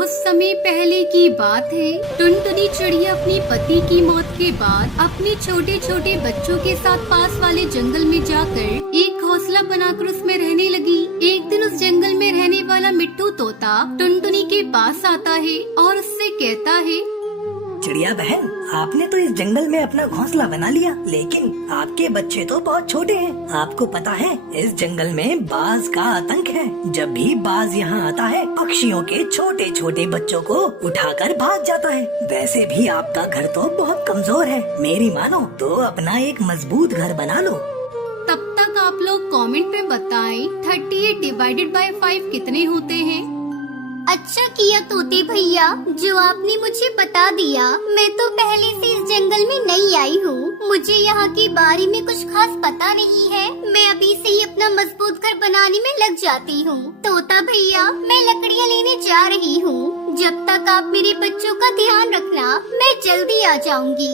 बहुत समय पहले की बात है। टुनटुनी चिड़िया अपनी पति की मौत के बाद अपने छोटे छोटे बच्चों के साथ पास वाले जंगल में जाकर एक घोंसला बनाकर उसमें रहने लगी। एक दिन उस जंगल में रहने वाला मिट्टू तोता टुनटुनी के पास आता है और उससे कहता है, चिड़िया बहन, आपने तो इस जंगल में अपना घोंसला बना लिया, लेकिन आपके बच्चे तो बहुत छोटे हैं। आपको पता है इस जंगल में बाज का आतंक है। जब भी बाज यहाँ आता है पक्षियों के छोटे छोटे बच्चों को उठाकर भाग जाता है। वैसे भी आपका घर तो बहुत कमजोर है, मेरी मानो तो अपना एक मजबूत घर बना लो। तब तक आप लोग कमेंट में बताएं 38 डिवाइडेड बाय 5 कितने होते हैं। अच्छा किया तोते भैया जो आपने मुझे बता दिया। मैं तो पहले से इस जंगल में नहीं आई हूँ, मुझे यहाँ के बारे में कुछ खास पता नहीं है। मैं अभी से ही अपना मजबूत घर बनाने में लग जाती हूँ। तोता भैया मैं लकड़ियाँ लेने जा रही हूँ, जब तक आप मेरे बच्चों का ध्यान रखना, मैं जल्दी आ जाऊंगी।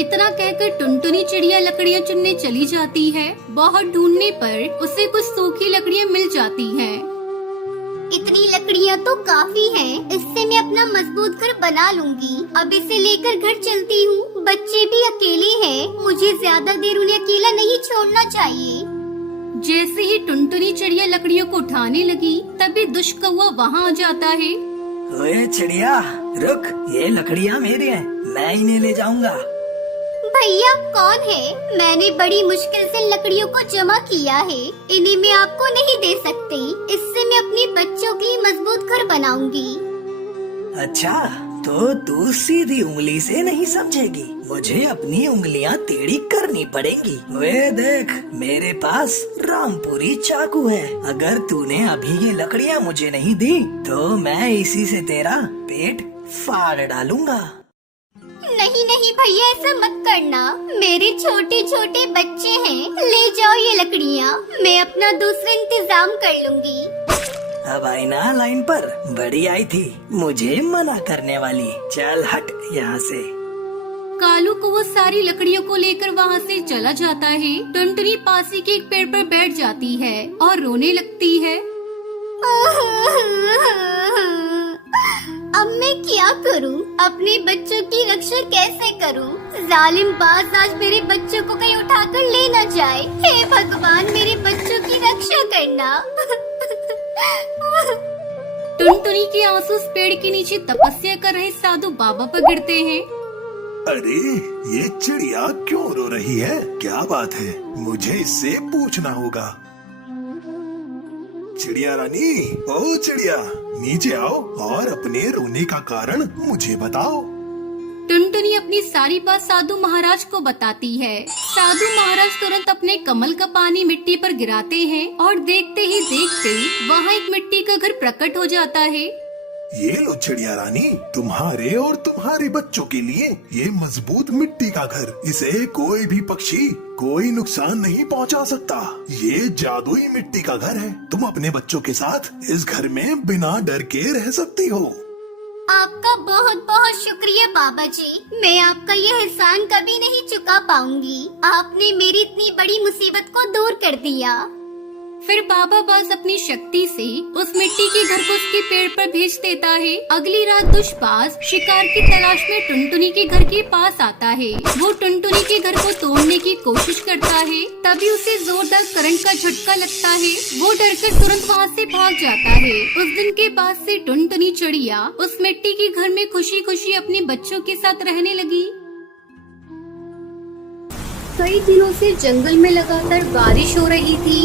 इतना कहकर टुनटुनी चिड़िया लकड़ियाँ चुनने चली जाती है। बहुत ढूंढने पर उसे कुछ सूखी लकड़ियाँ मिल जाती हैं। इतनी लकड़ियाँ तो काफी हैं, इससे मैं अपना मजबूत घर बना लूंगी। अब इसे लेकर घर चलती हूँ। बच्चे भी अकेले हैं, मुझे ज्यादा देर उन्हें अकेला नहीं छोड़ना चाहिए। जैसे ही टुनटुनी चिड़िया लकड़ियों को उठाने लगी तभी दुष्ट कौवा वहाँ आ जाता है। ओए चिड़िया रुक, ये लकड़ियाँ मेरे हैं, मैं इन्हें ले जाऊंगा। भैया कौन है? मैंने बड़ी मुश्किल से लकड़ियों को जमा किया है, इन्हें मैं आपको नहीं दे सकती। इससे मैं अपने बच्चों के लिए मजबूत घर बनाऊंगी। अच्छा तो तू सीधी उंगली से नहीं समझेगी, मुझे अपनी उंगलियां टेढ़ी करनी पड़ेंगी। वे देख मेरे पास रामपुरी चाकू है, अगर तूने अभी ये लकड़ियां मुझे नहीं दी तो मैं इसी से तेरा पेट फाड़ डालूंगा। नहीं नहीं भैया ऐसा मत करना, मेरे छोटे छोटे बच्चे हैं। ले जाओ ये लकड़ियाँ, मैं अपना दूसरा इंतजाम कर लूंगी। अब आई ना लाइन पर, बड़ी आई थी मुझे मना करने वाली। चल हट यहाँ से। कालू को वो सारी लकड़ियों को लेकर वहाँ से चला जाता है। टुनटुनी पास ही के एक पेड़ पर बैठ जाती है और रोने लगती है। अब मैं क्या करूं? अपने बच्चों की रक्षा कैसे करूं? जालिम बाज आज मेरे बच्चों को कहीं उठाकर ले न जाए। हे भगवान मेरे बच्चों की रक्षा करना। टुनटुनी के आंसू उस पेड़ के नीचे तपस्या कर रहे साधु बाबा पर गिरते हैं। अरे ये चिड़िया क्यों रो रही है? क्या बात है? मुझे इससे पूछना होगा। चिड़िया रानी, ओ चिड़िया, नीचे आओ और अपने रोने का कारण मुझे बताओ। टुनटुनी अपनी सारी बात साधु महाराज को बताती है। साधु महाराज तुरंत अपने कमल का पानी मिट्टी पर गिराते हैं और देखते ही देखते वहाँ एक मिट्टी का घर प्रकट हो जाता है। ये लो चिड़िया रानी, तुम्हारे और तुम्हारे बच्चों के लिए ये मजबूत मिट्टी का घर। इसे कोई भी पक्षी कोई नुकसान नहीं पहुंचा सकता। ये जादुई मिट्टी का घर है। तुम अपने बच्चों के साथ इस घर में बिना डर के रह सकती हो। आपका बहुत बहुत शुक्रिया बाबा जी, मैं आपका ये एहसान कभी नहीं चुका पाऊंगी। आपने मेरी इतनी बड़ी मुसीबत को दूर कर दिया। फिर बाबा बाज अपनी शक्ति से उस मिट्टी के घर को उसके पेड़ पर भेज देता है। अगली रात दुष्बाज शिकार की तलाश में टुनटुनी के घर के पास आता है। वो टुनटुनी के घर को तोड़ने की कोशिश करता है, तभी उसे जोरदार करंट का झटका लगता है। वो डरकर तुरंत वहाँ से भाग जाता है। उस दिन के बाद से टुनटुनी चिड़िया उस मिट्टी के घर में खुशी खुशी अपने बच्चों के साथ रहने लगी। कई दिनों से जंगल में लगातार बारिश हो रही थी।